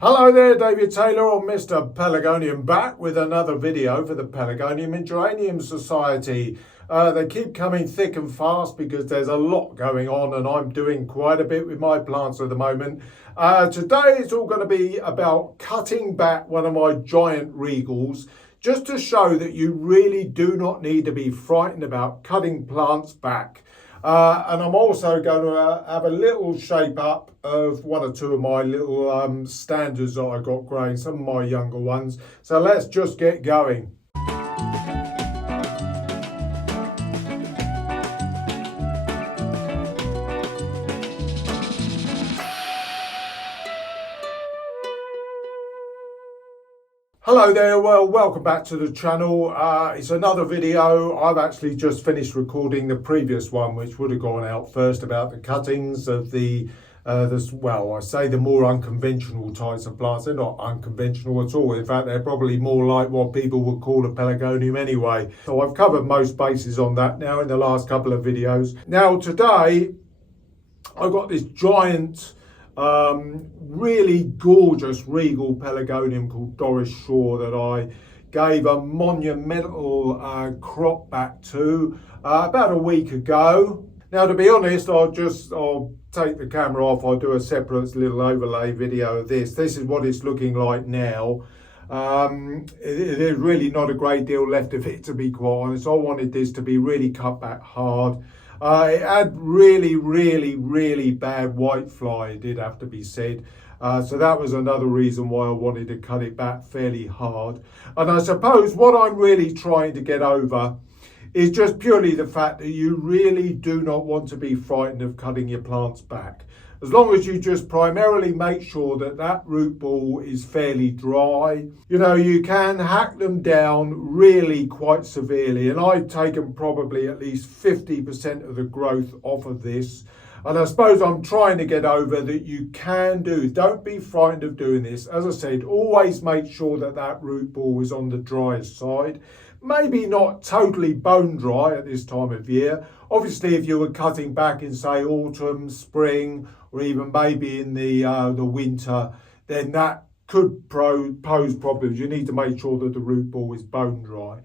Hello there, David Taylor or Mr. Pelargonium, back with another video for the Pelargonium and Geranium Society. They keep coming thick and fast because there's a lot going on and I'm doing quite a bit with my plants at the moment. Today it's all going to be about cutting back one of my giant Regals, just to show that you really do not need to be frightened about cutting plants back. And I'm also going to have a little shape up of one or two of my little standards that I got growing, some of my younger ones. So let's just get going. Hello there, well, welcome back to the channel. It's another video. I've actually just finished recording the previous one, which would have gone out first, about the cuttings of the I say the more unconventional types of plants. They're not unconventional at all. In fact, they're probably more like what people would call a pelargonium anyway. So I've covered most bases on that now in the last couple of videos. Now today, I've got this giant, really gorgeous Regal Pelargonium called Doris Shaw that I gave a monumental crop back to about a week ago. Now, to be honest, I'll take the camera off. I'll do a separate little overlay video of this. This is what it's looking like now. There's really not a great deal left of it, to be quite honest. I wanted this to be really cut back hard. It had really bad whitefly, it did have to be said. So that was another reason why I wanted to cut it back fairly hard. And I suppose what I'm really trying to get over is just purely the fact that you really do not want to be frightened of cutting your plants back. As long as you just primarily make sure that that root ball is fairly dry. You know, you can hack them down really quite severely, and I've taken probably at least 50% of the growth off of this. And I suppose I'm trying to get over that you can do. Don't be frightened of doing this. As I said, always make sure that that root ball is on the driest side. Maybe not totally bone dry at this time of year. Obviously, if you were cutting back in, say, autumn, spring, or even maybe in the winter, then that could pose problems. You need to make sure that the root ball is bone dry.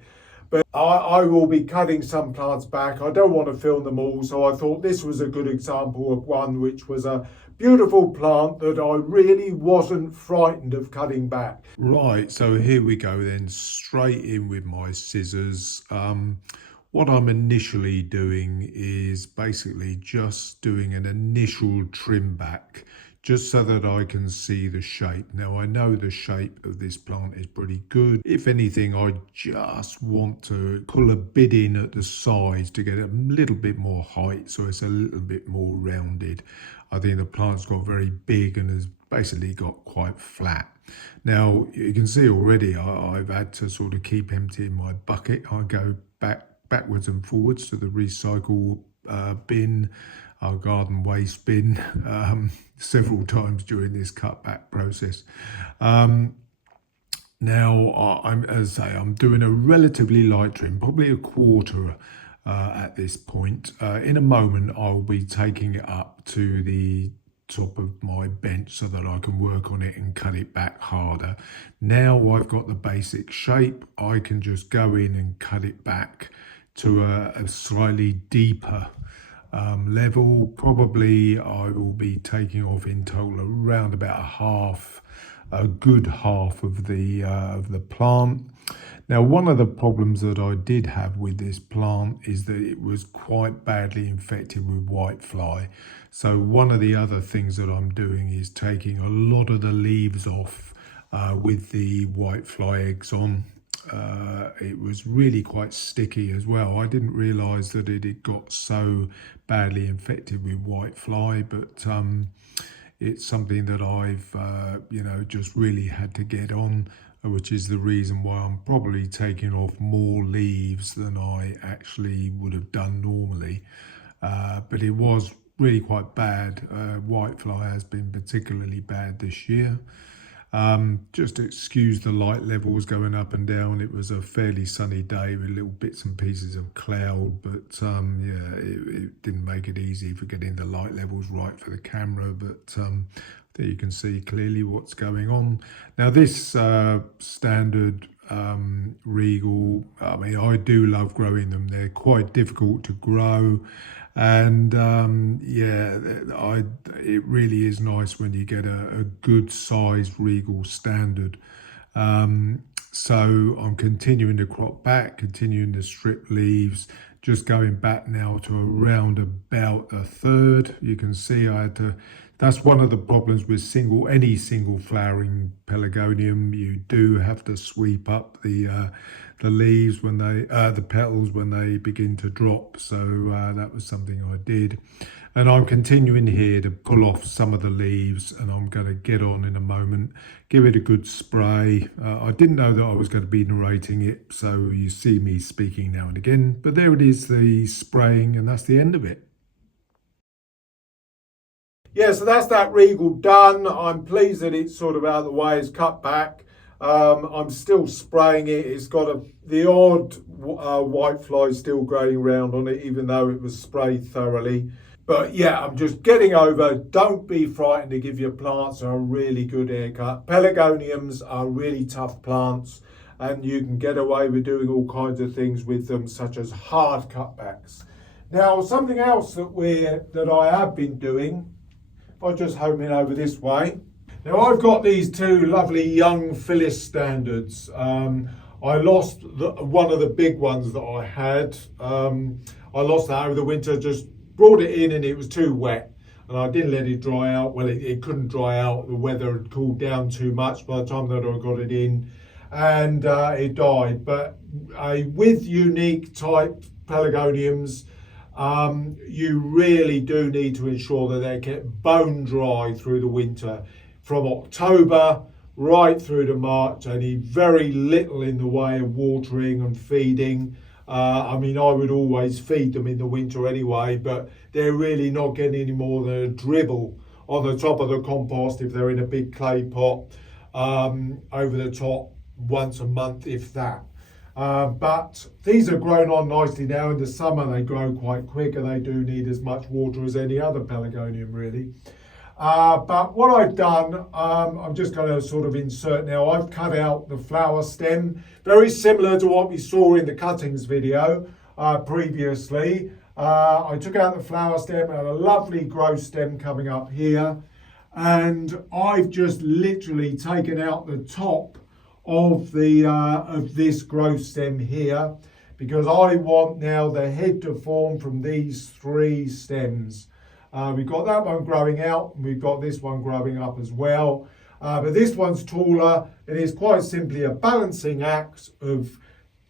But I will be cutting some plants back. I don't want to film them all, so I thought this was a good example of one which was a beautiful plant that I really wasn't frightened of cutting back. Right, so here we go then, straight in with my scissors. What I'm initially doing is basically just doing an initial trim back, just so that I can see the shape. Now, I know the shape of this plant is pretty good. If anything, I just want to pull a bit in at the sides to get a little bit more height, so it's a little bit more rounded. I think the plant's got very big and has basically got quite flat. Now, you can see already I've had to sort of keep emptying my bucket. I go backwards and forwards to the recycle bin, our garden waste bin, several times during this cutback process. Now, as I say, I'm doing a relatively light trim, probably a quarter at this point. In a moment, I'll be taking it up to the top of my bench so that I can work on it and cut it back harder. Now I've got the basic shape, I can just go in and cut it back to a slightly deeper level. Probably I will be taking off in total around about a good half of the plant. Now, one of the problems that I did have with this plant is that it was quite badly infected with whitefly. So one of the other things that I'm doing is taking a lot of the leaves off with the whitefly eggs on. It was really quite sticky as well. I didn't realise that it had got so badly infected with whitefly, but it's something that I've just really had to get on, which is the reason why I'm probably taking off more leaves than I actually would have done normally. But it was really quite bad. Whitefly has been particularly bad this year. Just to excuse the light levels going up and down. It was a fairly sunny day with little bits and pieces of cloud, but it didn't make it easy for getting the light levels right for the camera. But There you can see clearly what's going on. Now this standard Regal, I mean, I do love growing them. They're quite difficult to grow, and yeah, it really is nice when you get a good sized Regal Standard. So I'm continuing to crop back, continuing to strip leaves, just going back now to around about a third. You can see I had to, that's one of the problems with any single flowering pelargonium. You do have to sweep up the leaves when they, the petals when they begin to drop. So that was something I did. And I'm continuing here to pull off some of the leaves, and I'm going to get on in a moment, give it a good spray. I didn't know that I was going to be narrating it, so you see me speaking now and again, but there it is, the spraying, and that's the end of it. Yeah, so that's that Regal done. I'm pleased that it's sort of out of the way, it's cut back. I'm still spraying it. It's got the odd white fly still growing around on it, even though it was sprayed thoroughly. But yeah, I'm just getting over. Don't be frightened to give your plants a really good haircut. Pelargoniums are really tough plants, and you can get away with doing all kinds of things with them, such as hard cutbacks. Now, something else that I have been doing, if I just home in over this way. Now, I've got these two lovely young Phyllis Standards. I lost one of the big ones that I had. I lost that over the winter, just brought it in and it was too wet, and I didn't let it dry out. Well, it couldn't dry out. The weather had cooled down too much by the time that I got it in, and it died. But with unique type pelargoniums, you really do need to ensure that they get bone dry through the winter. From October right through to March, I need very little in the way of watering and feeding. I mean, I would always feed them in the winter anyway, but they're really not getting any more than a dribble on the top of the compost if they're in a big clay pot, over the top once a month, if that. But these are grown on nicely now. In the summer they grow quite quick, and they do need as much water as any other pelargonium really. But what I've done, I'm just going to sort of insert now. I've cut out the flower stem, very similar to what we saw in the cuttings video previously. I took out the flower stem and a lovely growth stem coming up here, and I've just literally taken out the top of the of this growth stem here, because I want now the head to form from these three stems. We've got that one growing out, and we've got this one growing up as well. But this one's taller. It is quite simply a balancing act of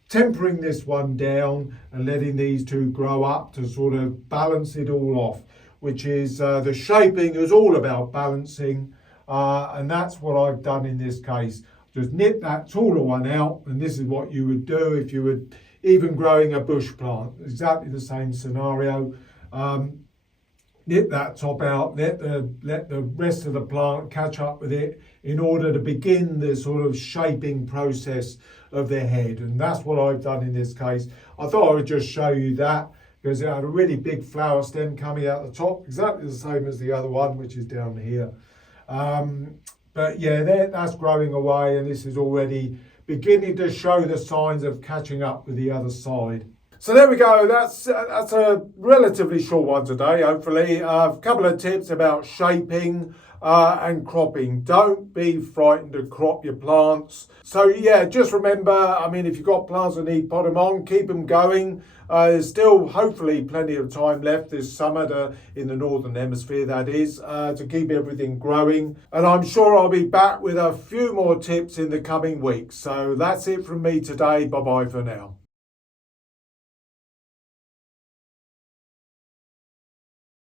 tempering this one down and letting these two grow up to sort of balance it all off, which is the shaping is all about balancing. And that's what I've done in this case. Just nip that taller one out, and this is what you would do if you were even growing a bush plant. Exactly the same scenario. Nip that top out, let the rest of the plant catch up with it in order to begin the sort of shaping process of the head. And that's what I've done in this case. I thought I would just show you that, because it had a really big flower stem coming out the top, exactly the same as the other one, which is down here. But yeah, that's growing away, and this is already beginning to show the signs of catching up with the other side. So there we go, that's a relatively short one today, hopefully. A couple of tips about shaping and cropping. Don't be frightened to crop your plants. So yeah, just remember, I mean, if you've got plants that need potting on, keep them going. There's still hopefully plenty of time left this summer, in the Northern Hemisphere that is, to keep everything growing. And I'm sure I'll be back with a few more tips in the coming weeks. So that's it from me today. Bye-bye for now.